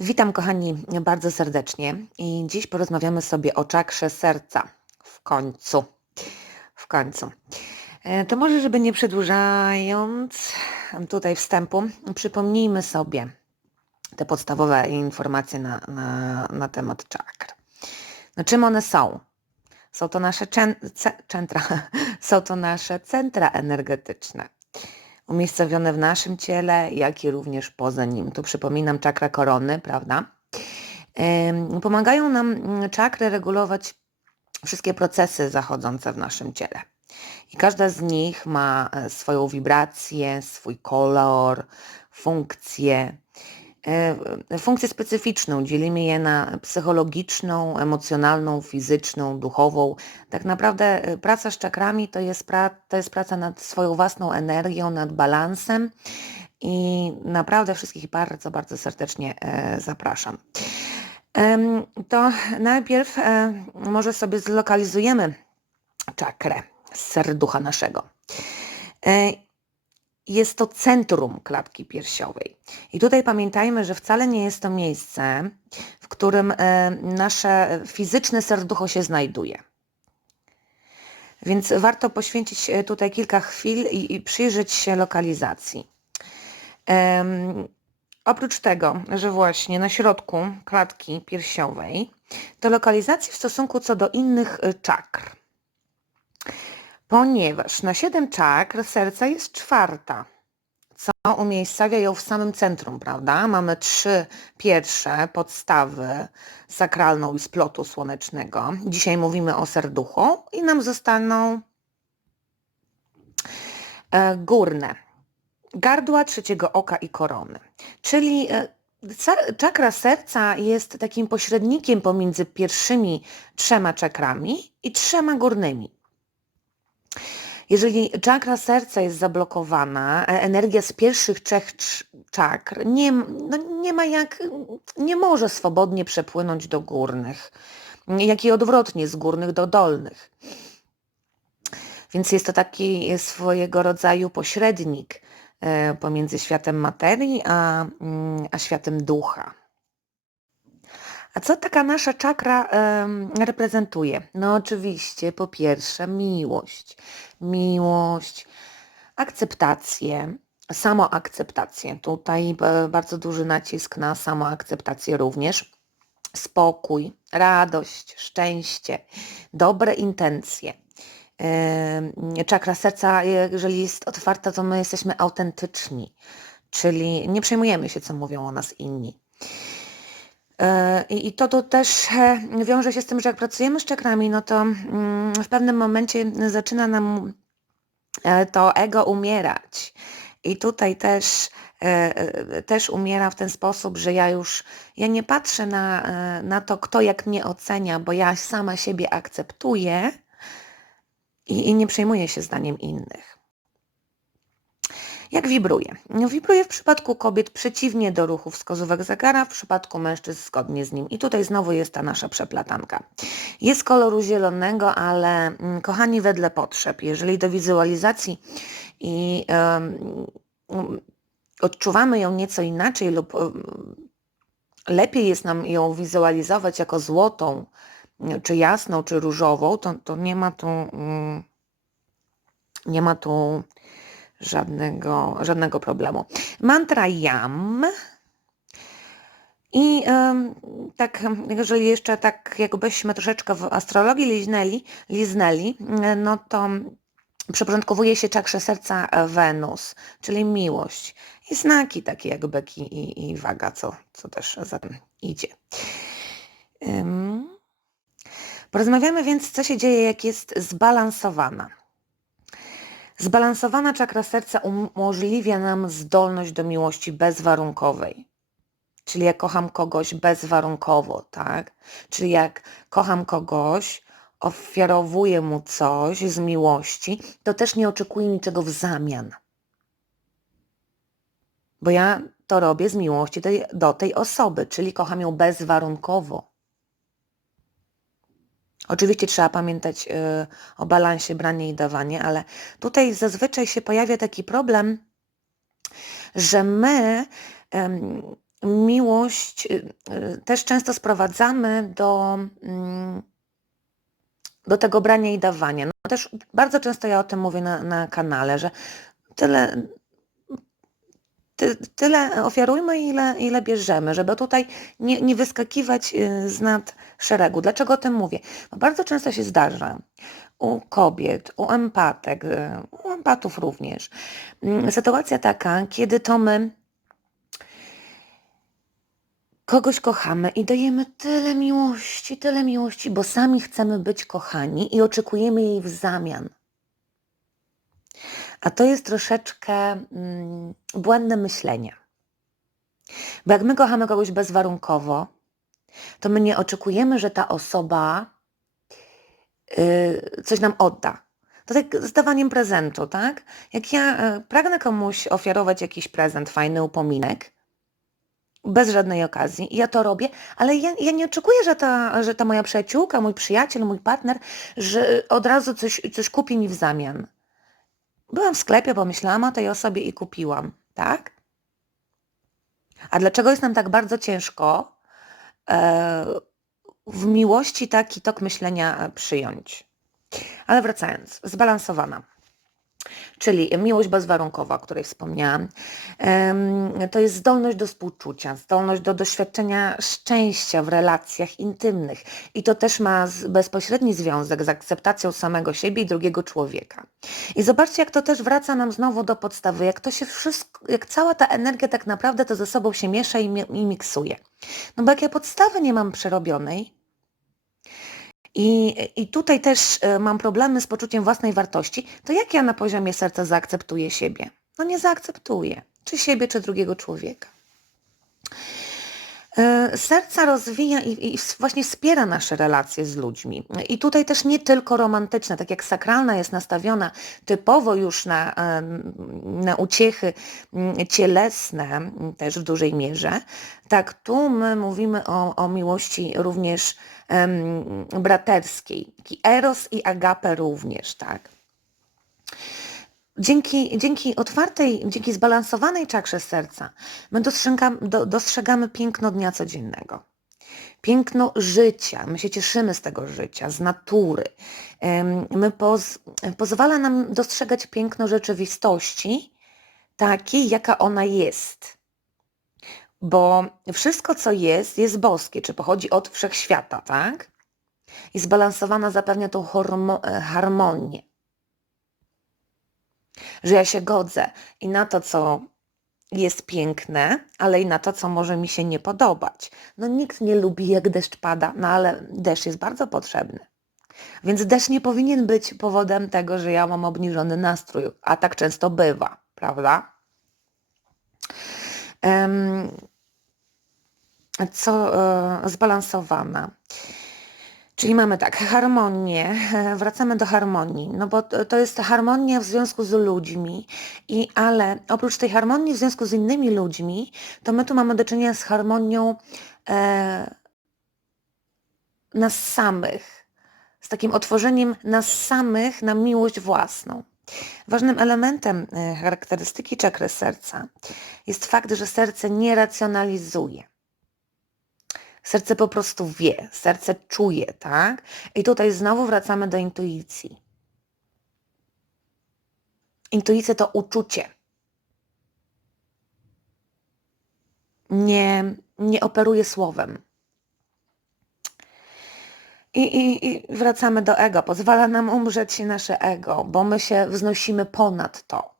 Witam kochani bardzo serdecznie i dziś porozmawiamy sobie o czakrze serca. W końcu. W końcu. E, To może, żeby nie przedłużając tutaj wstępu, przypomnijmy sobie te podstawowe informacje na, na, na temat czakr. No, czym one są? Są to nasze centra, są to nasze centra energetyczne umiejscowione w naszym ciele, jak i również poza nim. Tu przypominam czakra korony, prawda? Pomagają nam mm, czakry regulować wszystkie procesy zachodzące w naszym ciele. I każda z nich ma e, swoją wibrację, swój kolor, funkcję. E, Funkcję specyficzną dzielimy je na psychologiczną, emocjonalną, fizyczną, duchową. Tak naprawdę e, praca z czakrami to jest, pra, to jest praca nad swoją własną energią, nad balansem i naprawdę wszystkich bardzo, bardzo serdecznie e, zapraszam. To najpierw może sobie zlokalizujemy czakrę z serducha naszego. Jest to centrum klatki piersiowej. I tutaj pamiętajmy, że wcale nie jest to miejsce, w którym e, nasze fizyczne serducho się znajduje. Więc warto poświęcić e, tutaj kilka chwil i, przyjrzeć się lokalizacji. Oprócz tego, że właśnie na środku klatki piersiowej, to lokalizacji w stosunku co do innych e, czakr. Ponieważ na siedem czakr serca jest czwarta, co umiejscawia ją w samym centrum, prawda? Mamy trzy pierwsze podstawy sakralną i splotu słonecznego. Dzisiaj mówimy o serduchu i nam zostaną e, górne. Gardła trzeciego oka i korony. Czyli e, czakra serca jest takim pośrednikiem pomiędzy pierwszymi trzema czakrami i trzema górnymi. Jeżeli czakra serca jest zablokowana, e- energia z pierwszych trzech cz- czakr nie, no nie ma jak, nie może swobodnie przepłynąć do górnych, jak i odwrotnie z górnych do dolnych. Więc jest to taki swojego rodzaju pośrednik e, pomiędzy światem materii a, mm, a światem ducha. A co taka nasza czakra reprezentuje? No oczywiście, po pierwsze miłość. Miłość, akceptację, samoakceptację. Tutaj e, bardzo duży nacisk na samoakceptację również. Spokój, radość, szczęście, dobre intencje. Czakra serca, jeżeli jest otwarta, to my jesteśmy autentyczni, czyli nie przejmujemy się, co mówią o nas inni. E, I to, to też e, wiąże się z tym, że jak pracujemy z czakrami, no to mm, w pewnym momencie zaczyna nam e, to ego umierać. I tutaj też, też umiera w ten sposób, że ja już ja nie patrzę na, na to, kto jak mnie ocenia, bo ja sama siebie akceptuję i, i nie przejmuję się zdaniem innych. Jak wibruje? Wibruje w przypadku kobiet przeciwnie do ruchu wskazówek zegara, w przypadku mężczyzn zgodnie z nim. I tutaj znowu jest ta nasza przeplatanka. Jest koloru zielonego, ale mm, kochani, wedle potrzeb. Jeżeli do wizualizacji i em, um, odczuwamy ją nieco inaczej lub lepiej jest nam ją wizualizować jako złotą, czy jasną, czy różową, to, to nie ma tu mm, nie ma tu żadnego, żadnego problemu. Mantra Yam. I tak, jeżeli jeszcze tak jakbyśmy troszeczkę w astrologii liznęli, liznęli no to przyporządkowuje się czakrze serca Wenus, czyli miłość. I znaki takie jak beki i, i waga, co, co też za tym idzie. Ym. Porozmawiamy więc, co się dzieje, jak jest zbalansowana. Zbalansowana czakra serca umożliwia nam zdolność do miłości bezwarunkowej. Czyli jak kocham kogoś bezwarunkowo, tak? Czyli jak kocham kogoś, ofiarowuję mu coś z miłości, to też nie oczekuję niczego w zamian. Bo ja to robię z miłości do tej osoby, czyli kocham ją bezwarunkowo. Oczywiście trzeba pamiętać y, o balansie branie i dawanie, ale tutaj zazwyczaj się pojawia taki problem, że my miłość y, y, też często sprowadzamy do, mm, do tego brania i dawania. No też bardzo często ja o tym mówię na, na kanale, że tyle, ty, tyle ofiarujmy, ile, ile bierzemy, żeby tutaj nie, nie wyskakiwać y, z nad szeregu. Dlaczego o tym mówię? Bo bardzo często się zdarza u kobiet, u empatek, u empatów również, mm, sytuacja taka, kiedy to my kogoś kochamy i dajemy tyle miłości, tyle miłości, bo sami chcemy być kochani i oczekujemy jej w zamian. A to jest troszeczkę mm, błędne myślenie. Bo jak my kochamy kogoś bezwarunkowo, to my nie oczekujemy, że ta osoba yy, coś nam odda. To tak z dawaniem prezentu, tak? Jak ja y, pragnę komuś ofiarować jakiś prezent, fajny upominek, bez żadnej okazji. Ja to robię, ale ja, ja nie oczekuję, że ta, że ta moja przyjaciółka, mój przyjaciel, mój partner, że od razu coś, coś kupi mi w zamian. Byłam w sklepie, pomyślałam o tej osobie i kupiłam, tak? A dlaczego jest nam tak bardzo ciężko e, w miłości taki tok myślenia przyjąć? Ale wracając, zbalansowana czyli miłość bezwarunkowa, o której wspomniałam. To jest zdolność do współczucia, zdolność do doświadczenia szczęścia w relacjach intymnych i to też ma bezpośredni związek z akceptacją samego siebie i drugiego człowieka. I zobaczcie, jak to też wraca nam znowu do podstawy, jak to się wszystko, jak cała ta energia tak naprawdę to ze sobą się miesza i, i miksuje. No bo jak ja podstawy nie mam przerobionej, i, I tutaj też e, mam problemy z poczuciem własnej wartości, to jak ja na poziomie serca zaakceptuję siebie? No nie zaakceptuję. Czy siebie, czy drugiego człowieka. E, serca rozwija i, i, właśnie wspiera nasze relacje z ludźmi. I tutaj też nie tylko romantyczne, tak jak sakralna jest nastawiona typowo już na, na uciechy cielesne, też w dużej mierze, tak tu my mówimy o, o miłości również um, braterskiej. Eros i agape również, tak. Dzięki, dzięki otwartej, dzięki zbalansowanej czakrze serca my dostrzegamy, do, dostrzegamy piękno dnia codziennego. Piękno życia. My się cieszymy z tego życia, z natury. My poz, pozwala nam dostrzegać piękno rzeczywistości takiej, jaka ona jest. Bo wszystko, co jest, jest boskie, czy pochodzi od wszechświata, tak? I zbalansowana zapewnia tą harmonię że ja się godzę i na to, co jest piękne, ale i na to, co może mi się nie podobać. No nikt nie lubi, jak deszcz pada, no ale deszcz jest bardzo potrzebny. Więc deszcz nie powinien być powodem tego, że ja mam obniżony nastrój, a tak często bywa, prawda? Um, co e, zbalansowana. Czyli mamy tak, harmonię, wracamy do harmonii, no bo to jest harmonia w związku z ludźmi, i, ale oprócz tej harmonii w związku z innymi ludźmi, to my tu mamy do czynienia z harmonią e, nas samych, z takim otworzeniem nas samych na miłość własną. Ważnym elementem e, charakterystyki czakry serca jest fakt, że serce nie racjonalizuje. Serce po prostu wie, serce czuje, tak? I tutaj znowu wracamy do intuicji. Intuicja to uczucie. Nie, nie operuje słowem. I, i, I wracamy do ego. Pozwala nam umrzeć nasze ego, bo my się wznosimy ponad to.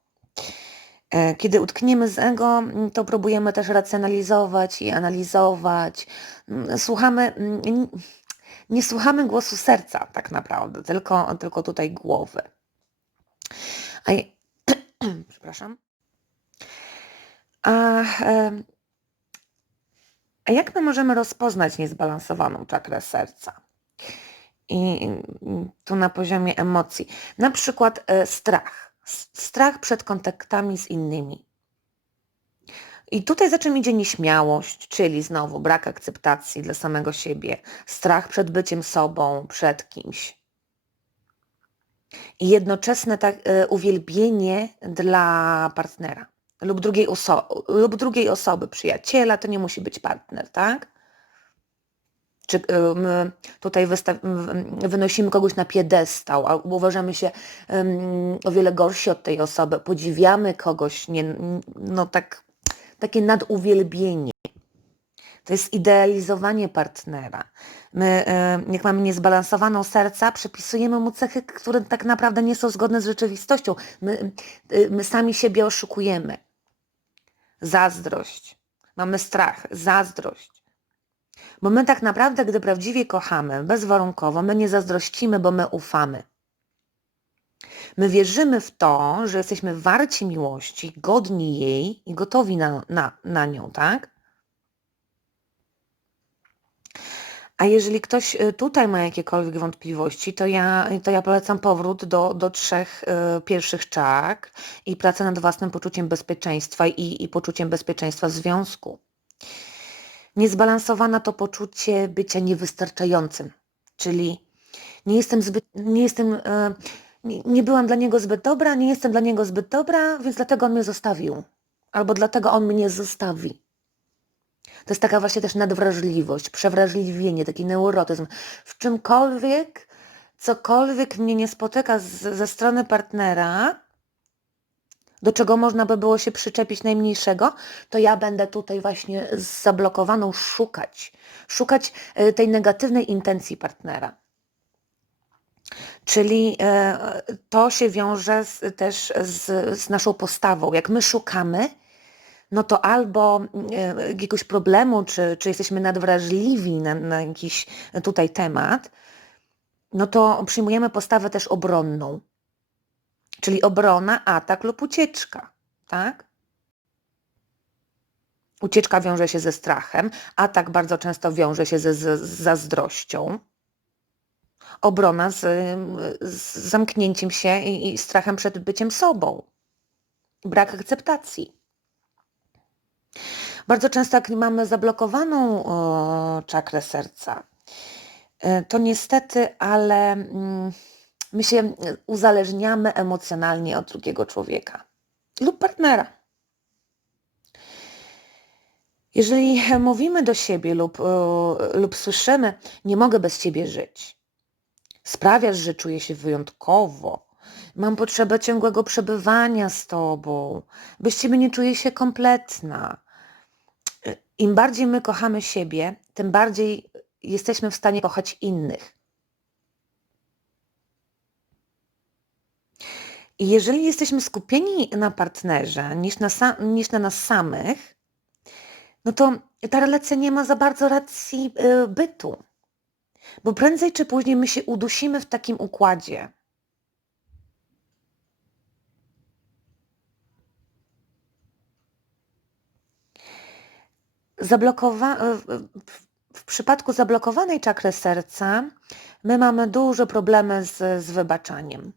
E, kiedy utkniemy z ego, mm, to próbujemy też racjonalizować i analizować. Mm, słuchamy, mm, nie słuchamy głosu serca tak naprawdę, tylko, tylko tutaj głowy. A, przepraszam. A, a jak my możemy rozpoznać niezbalansowaną czakrę serca? I tu na poziomie emocji. Na przykład e, strach strach przed kontaktami z innymi. I tutaj za czym idzie nieśmiałość, czyli znowu brak akceptacji dla samego siebie, strach przed byciem sobą, przed kimś. I jednoczesne tak, uwielbienie dla partnera. lub drugiej, lub drugiej osoby, przyjaciela, to nie musi być partner, tak? Czy tutaj wynosimy kogoś na piedestał, albo uważamy się o wiele gorsi od tej osoby, podziwiamy kogoś, nie, no tak, takie naduwielbienie. To jest idealizowanie partnera. My, jak mamy niezbalansowaną serca, przypisujemy mu cechy, które tak naprawdę nie są zgodne z rzeczywistością. My, y, my sami siebie oszukujemy. Zazdrość. Mamy strach, zazdrość. Bo my tak naprawdę, gdy prawdziwie kochamy, bezwarunkowo, my nie zazdrościmy, bo my ufamy. My wierzymy w to, że jesteśmy warci miłości, godni jej i gotowi na, na, na nią, tak? A jeżeli ktoś y, tutaj ma jakiekolwiek wątpliwości, to ja, to ja polecam powrót do, do trzech y, pierwszych czak i pracę nad własnym poczuciem bezpieczeństwa i, i poczuciem bezpieczeństwa związku. Niezbalansowana to poczucie bycia niewystarczającym, czyli nie jestem zbyt, nie jestem, e, nie, nie byłam dla niego zbyt dobra, nie jestem dla niego zbyt dobra, więc dlatego on mnie zostawił. Albo dlatego on mnie zostawi. To jest taka właśnie też nadwrażliwość, przewrażliwienie, taki neurotyzm. W czymkolwiek, cokolwiek mnie nie spotyka z, ze strony partnera, do czego można by było się przyczepić najmniejszego, to ja będę tutaj właśnie zablokowaną szukać, szukać e, tej negatywnej intencji partnera. Czyli e, to się wiąże z, też z, z naszą postawą. Jak my szukamy, no to albo e, jakiegoś problemu, czy, czy jesteśmy nadwrażliwi na, na jakiś tutaj temat, no to przyjmujemy postawę też obronną. Czyli obrona, atak lub ucieczka, tak? Ucieczka wiąże się ze strachem, atak bardzo często wiąże się ze, z zazdrością. Obrona z, z zamknięciem się i, i strachem przed byciem sobą. Brak akceptacji. Bardzo często jak mamy zablokowaną o, czakrę serca, e, to niestety, ale mm, my się uzależniamy emocjonalnie od drugiego człowieka lub partnera. Jeżeli mówimy do siebie lub, e, lub słyszymy, nie mogę bez ciebie żyć, sprawiasz, że czuję się wyjątkowo, mam potrzebę ciągłego przebywania z tobą, bez ciebie nie czuję się kompletna. Im bardziej my kochamy siebie, tym bardziej jesteśmy w stanie kochać innych. I jeżeli jesteśmy skupieni na partnerze niż na, niż na nas samych, no to ta relacja nie ma za bardzo racji y, bytu. Bo prędzej czy później my się udusimy w takim układzie. Zablokowa- w- w przypadku zablokowanej czakry serca my mamy duże problemy z, z wybaczaniem.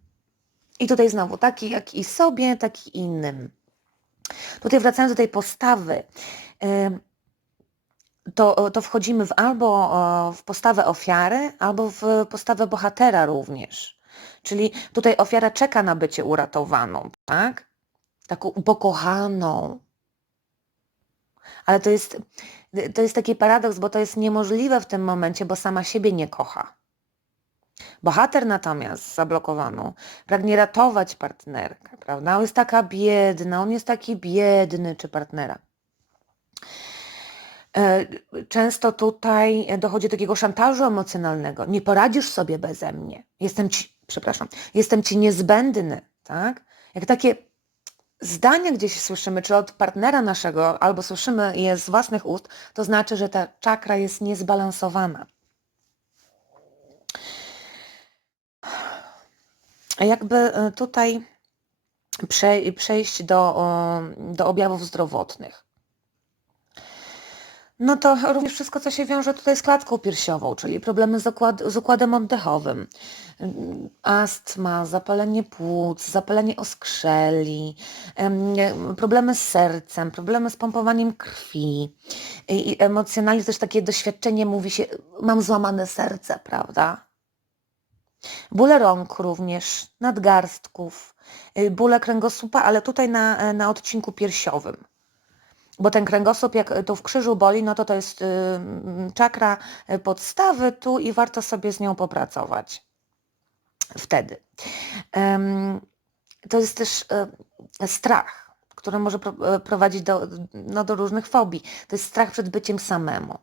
I tutaj znowu, taki jak i sobie, tak i innym. Tutaj wracając do tej postawy, to, to wchodzimy w albo w postawę ofiary, albo w postawę bohatera również. Czyli tutaj ofiara czeka na bycie uratowaną, tak? Taką upokochaną. Ale to jest, to jest taki paradoks, bo to jest niemożliwe w tym momencie, bo sama siebie nie kocha. Bohater natomiast zablokowaną pragnie ratować partnerkę, prawda? On jest taka biedna, on jest taki biedny, czy partnera. E, Często tutaj dochodzi do takiego szantażu emocjonalnego. Nie poradzisz sobie beze mnie. Jestem ci, przepraszam, jestem ci niezbędny, tak? Jak takie zdania gdzieś słyszymy, czy od partnera naszego, albo słyszymy je z własnych ust, to znaczy, że ta czakra jest niezbalansowana. Jakby e, tutaj prze- przejść do, do objawów zdrowotnych. No to również wszystko, co się wiąże tutaj z klatką piersiową, czyli problemy z, układ, z układem oddechowym, Mm, astma, zapalenie płuc, zapalenie oskrzeli, em, problemy z sercem, problemy z pompowaniem krwi. I emocjonalnie też takie doświadczenie mówi się, mam złamane serce, prawda? Bóle rąk również, nadgarstków, y, bóle kręgosłupa, ale tutaj na, e, na odcinku piersiowym. Bo ten kręgosłup, jak tu w krzyżu boli, no to to jest y, czakra y, podstawy tu i warto sobie z nią popracować. Wtedy. To jest też e, strach, który może e, prowadzić do, no, do różnych fobii. To jest strach przed byciem samemu.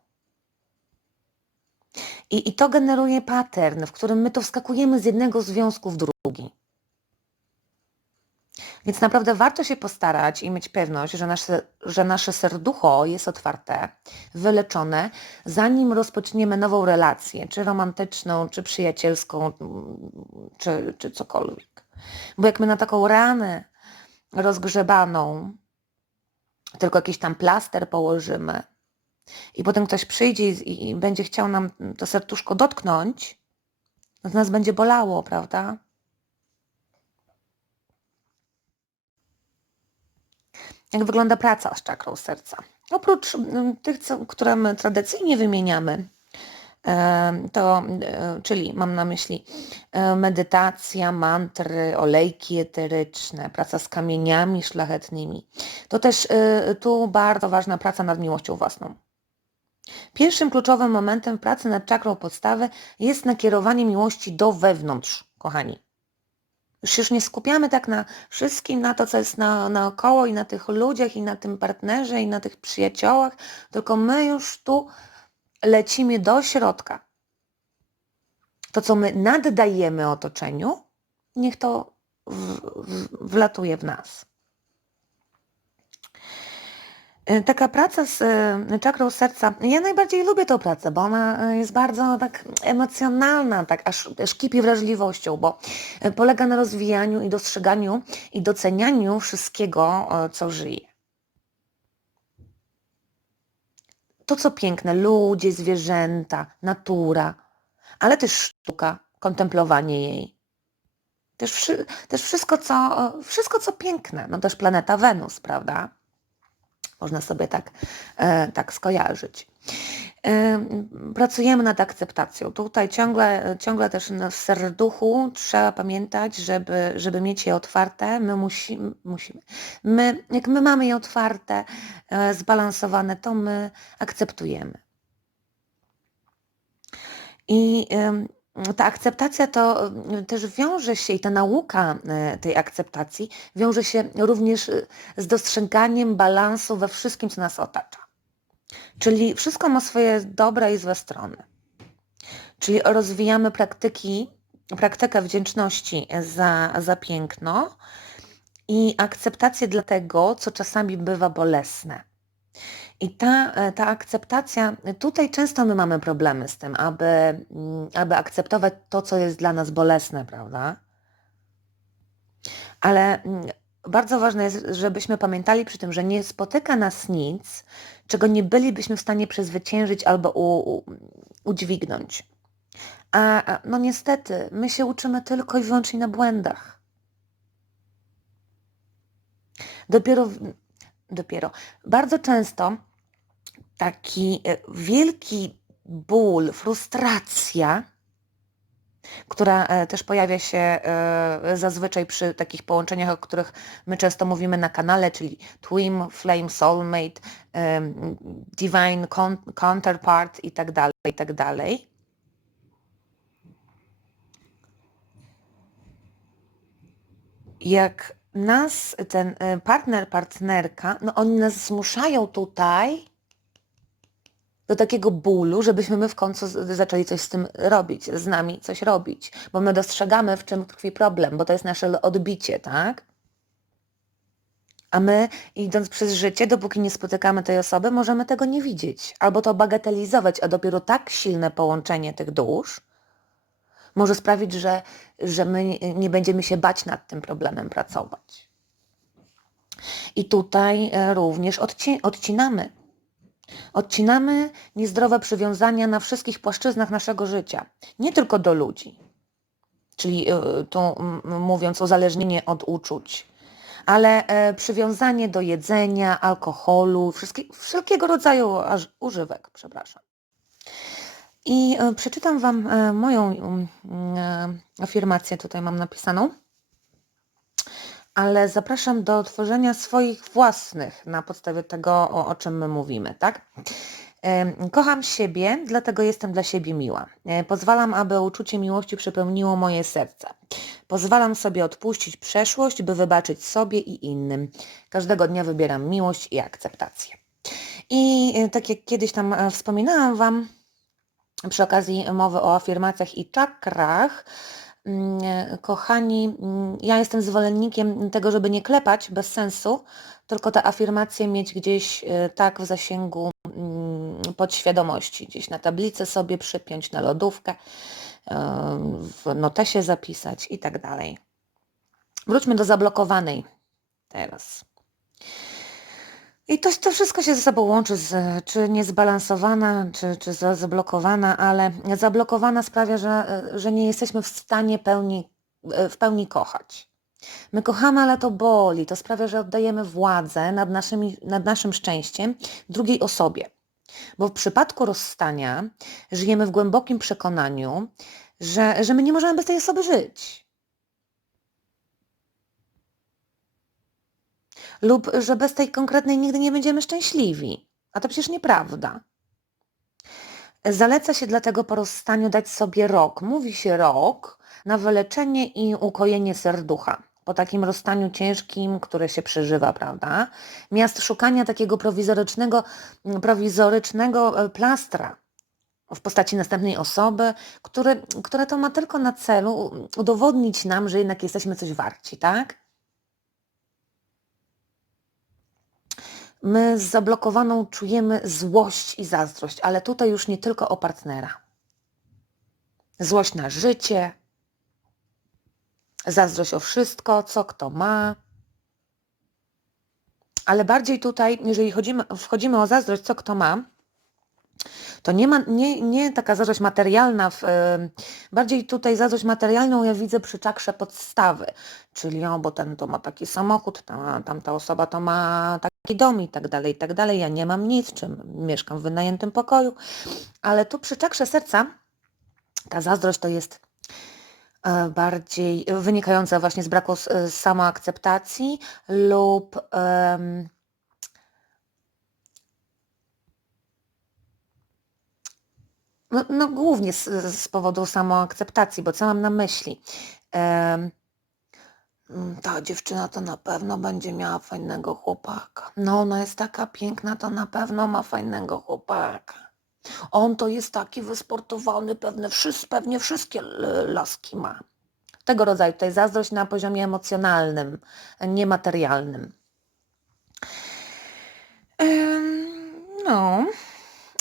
I, I to generuje pattern, w którym my to wskakujemy z jednego związku w drugi. Więc naprawdę warto się postarać i mieć pewność, że nasze, że nasze serducho jest otwarte, wyleczone, zanim rozpoczniemy nową relację, czy romantyczną, czy przyjacielską, czy, czy cokolwiek. Bo jak my na taką ranę rozgrzebaną tylko jakiś tam plaster położymy i potem ktoś przyjdzie i, i będzie chciał nam to serduszko dotknąć, to nas będzie bolało, prawda? Jak wygląda praca z czakrą serca? Oprócz mm, tych, co, które my tradycyjnie wymieniamy, e, to, e, czyli mam na myśli e, medytacja, mantry, olejki eteryczne, praca z kamieniami szlachetnymi, to też tu bardzo ważna praca nad miłością własną. Pierwszym kluczowym momentem pracy nad czakrą podstawy jest nakierowanie miłości do wewnątrz, kochani. Już już nie skupiamy tak na wszystkim, na to, co jest na, naokoło i na tych ludziach, i na tym partnerze, i na tych przyjaciołach, tylko my już tu lecimy do środka. To, co my naddajemy otoczeniu, niech to w, w, wlatuje w nas. Y, Taka praca z y, czakrą serca, ja najbardziej lubię tę pracę, bo ona y, jest bardzo tak emocjonalna, tak aż, aż kipi wrażliwością, bo polega na rozwijaniu i dostrzeganiu i docenianiu wszystkiego, co żyje. To, co piękne, ludzie, zwierzęta, natura, ale też sztuka, kontemplowanie jej. Też, też wszystko, co, wszystko, co piękne, no też planeta Wenus, prawda? Można sobie tak, e, tak skojarzyć. E, Pracujemy nad akceptacją. Tutaj ciągle, ciągle też w serduchu trzeba pamiętać, żeby, żeby mieć je otwarte, my musimy, musimy. My, jak my mamy je otwarte, e, zbalansowane, to my akceptujemy. I ta akceptacja to y, też wiąże się i ta nauka y, tej akceptacji wiąże się również y, z dostrzeganiem balansu we wszystkim, co nas otacza. Czyli wszystko ma swoje dobre i złe strony. Czyli rozwijamy praktyki, praktykę wdzięczności za, za piękno i akceptację dla tego, co czasami bywa bolesne. I ta, e, ta akceptacja, tutaj często my mamy problemy z tym, aby, mm, aby akceptować to, co jest dla nas bolesne, prawda? Ale mm, bardzo ważne jest, żebyśmy pamiętali przy tym, że nie spotyka nas nic, czego nie bylibyśmy w stanie przezwyciężyć albo u, u, udźwignąć. A no niestety, my się uczymy tylko i wyłącznie na błędach. Dopiero, dopiero bardzo często taki e, wielki ból, frustracja, która e, też pojawia się e, zazwyczaj przy takich połączeniach, o których my często mówimy na kanale, czyli Twin, Flame, Soulmate, Divine Counterpart i tak dalej, i tak dalej. Jak nas ten e, partner, partnerka, no oni nas zmuszają tutaj do takiego bólu, żebyśmy my w końcu zaczęli coś z tym robić, z nami coś robić, bo my dostrzegamy, w czym tkwi problem, bo to jest nasze odbicie, tak? A my, idąc przez życie, dopóki nie spotykamy tej osoby, możemy tego nie widzieć, albo to bagatelizować, a dopiero tak silne połączenie tych dusz może sprawić, że, że my nie- będziemy się bać nad tym problemem pracować. I tutaj e, również odci- odcinamy Odcinamy niezdrowe przywiązania na wszystkich płaszczyznach naszego życia, nie tylko do ludzi, czyli y, tu mówiąc uzależnienie od uczuć, ale e, przywiązanie do jedzenia, alkoholu, wszelkiego rodzaju używek, przepraszam. I e, przeczytam Wam e, moją mm, e, afirmację, tutaj mam napisaną, ale zapraszam do tworzenia swoich własnych na podstawie tego, o, czym my mówimy, tak? Kocham siebie, dlatego jestem dla siebie miła. Pozwalam, aby uczucie miłości przepełniło moje serce. Pozwalam sobie odpuścić przeszłość, by wybaczyć sobie i innym. Każdego dnia wybieram miłość i akceptację. I tak jak kiedyś tam wspominałam Wam, przy okazji mowy o afirmacjach i czakrach, mm, kochani, mm, ja jestem zwolennikiem tego, żeby nie klepać bez sensu, tylko te afirmacje mieć gdzieś e, tak w zasięgu mm, podświadomości, gdzieś na tablicę sobie przypiąć, na lodówkę, e, w notesie zapisać i tak dalej. Wróćmy do zablokowanej teraz. I to, to wszystko się ze sobą łączy, z, czy niezbalansowana, czy, czy za- zablokowana, ale zablokowana sprawia, że, że nie jesteśmy w stanie pełni, w pełni kochać. My kochamy, ale to boli. To sprawia, że oddajemy władzę nad, naszymi, nad naszym szczęściem drugiej osobie. Bo w przypadku rozstania żyjemy w głębokim przekonaniu, że, że my nie możemy bez tej osoby żyć. Lub że bez tej konkretnej nigdy nie będziemy szczęśliwi. A to przecież nieprawda. Zaleca się dlatego po rozstaniu dać sobie rok. Mówi się rok na wyleczenie i ukojenie serducha. Po takim rozstaniu ciężkim, które się przeżywa, prawda? Miast szukania takiego prowizorycznego, prowizorycznego e, plastra w postaci następnej osoby, które, które to ma tylko na celu udowodnić nam, że jednak jesteśmy coś warci, tak? My z zablokowaną czujemy złość i zazdrość, ale tutaj już nie tylko o partnera. Złość na życie, zazdrość o wszystko, co kto ma. Ale bardziej tutaj, jeżeli chodzimy, wchodzimy o zazdrość, co kto ma, to nie, ma, nie, nie taka zazdrość materialna, w, e, bardziej tutaj zazdrość materialną ja widzę przy czakrze podstawy, czyli o, bo ten to ma taki samochód, ta, tamta osoba to ma taki dom i tak dalej, i tak dalej, ja nie mam nic, czym mieszkam w wynajętym pokoju, ale tu przy czakrze serca ta zazdrość to jest e, bardziej wynikająca właśnie z braku e, samoakceptacji lub No, no głównie z, z powodu samoakceptacji, bo co mam na myśli? "Mm, ta dziewczyna to na pewno będzie miała fajnego chłopaka. No ona jest taka piękna, to na pewno ma fajnego chłopaka. On to jest taki wysportowany, pewne, wszys- pewnie wszystkie laski ma. Tego rodzaju tutaj zazdrość na poziomie emocjonalnym, niematerialnym. Em, No.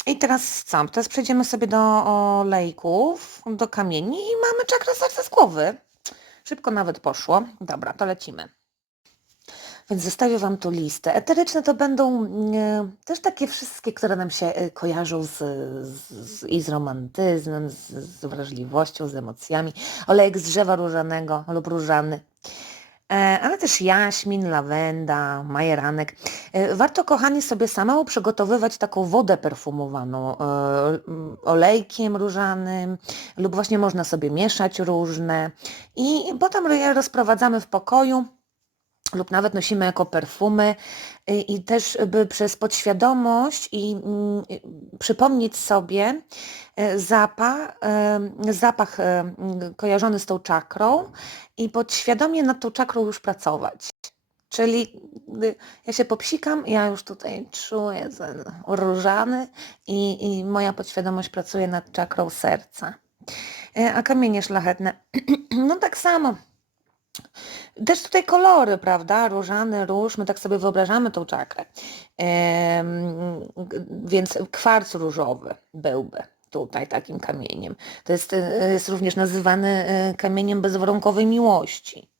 I teraz co? Teraz przejdziemy sobie do olejków, do kamieni i mamy czakrę serca z głowy. Szybko nawet poszło. Dobra, to lecimy. Więc zostawię Wam tu listę. Eteryczne to będą e, też takie wszystkie, które nam się e, kojarzą z, z, z, i z romantyzmem, z, z wrażliwością, z emocjami. Olejek z drzewa różanego lub różany. E, ale też jaśmin, lawenda, majeranek. E, Warto, kochani, sobie samemu przygotowywać taką wodę perfumowaną e, olejkiem różanym lub właśnie można sobie mieszać różne i potem je rozprowadzamy w pokoju lub nawet nosimy jako perfumy i, i też by przez podświadomość i mm, i przypomnieć sobie e, zapach, zapach kojarzony z tą czakrą i podświadomie nad tą czakrą już pracować. Czyli gdy ja się popsikam, ja już tutaj czuję różany i, i moja podświadomość pracuje nad czakrą serca. E, A kamienie szlachetne, no tak samo. Też tutaj kolory, prawda? Różany róż, my tak sobie wyobrażamy tą czakrę. Więc kwarc różowy byłby tutaj takim kamieniem. To jest, e, jest również nazywany e, kamieniem bezwarunkowej miłości.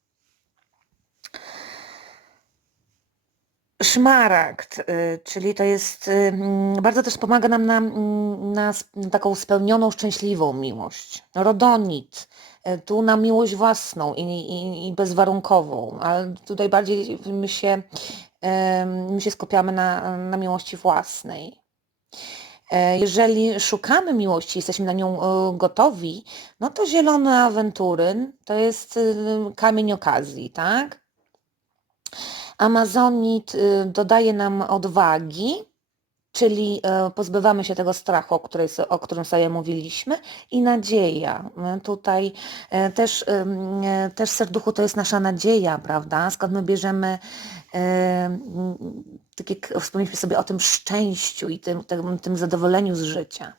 Szmaragd, y, czyli to jest, y, mm, bardzo też pomaga nam na, mm, na taką spełnioną, szczęśliwą miłość. Rodonit, y, tu na miłość własną i, i, i bezwarunkową, ale tutaj bardziej my się, my się skupiamy na, na miłości własnej. E, Jeżeli szukamy miłości, jesteśmy na nią e, gotowi, no to zielone awantury to jest kamień okazji, tak? Amazonit y, dodaje nam odwagi, czyli e, pozbywamy się tego strachu, o, którym sobie mówiliśmy i nadzieja. Tutaj e, też, e, też serduchu to jest nasza nadzieja, prawda? Skąd my bierzemy, tak jak wspomnieliśmy sobie o tym szczęściu i tym, tym, tym zadowoleniu z życia.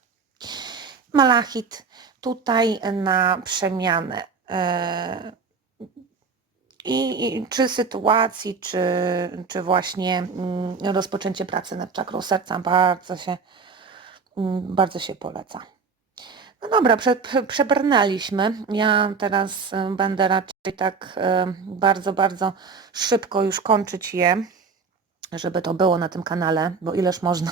Malachit tutaj na przemianę. I, I czy sytuacji, czy, czy właśnie mm, rozpoczęcie pracy nad czakrą serca bardzo się, mm, bardzo się poleca. No dobra, prze, prze, przebrnęliśmy. Ja teraz y, będę raczej tak y, bardzo, bardzo szybko już kończyć je, żeby to było na tym kanale, bo ileż można.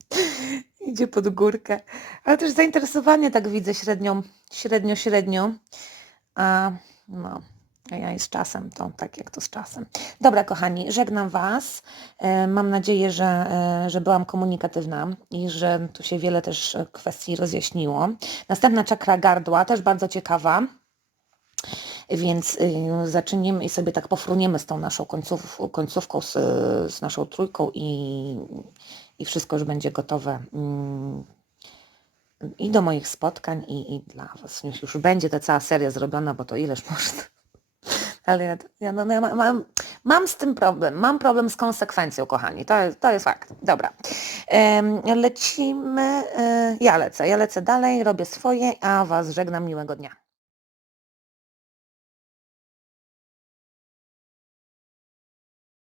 Idzie pod górkę. Ale też zainteresowanie tak widzę średnio, średnio, średnio. A no, ja z czasem, to tak jak to z czasem. Dobra, kochani, żegnam Was. E, Mam nadzieję, że, e, że byłam komunikatywna i że tu się wiele też e, kwestii rozjaśniło. Następna czakra gardła, też bardzo ciekawa. Więc y, zaczniemy i sobie tak pofruniemy z tą naszą końców, końcówką, z, z naszą trójką i, i wszystko już będzie gotowe mm, i do moich spotkań i, i dla Was. Już, już będzie ta cała seria zrobiona, bo to ileż można. Ale ja, ja, no, ja ma- mam, mam z tym problem. Mam problem z konsekwencją, kochani. To, to jest fakt. Dobra. Lecimy. e, Ja lecę. Ja lecę dalej, robię swoje, a Was żegnam miłego dnia.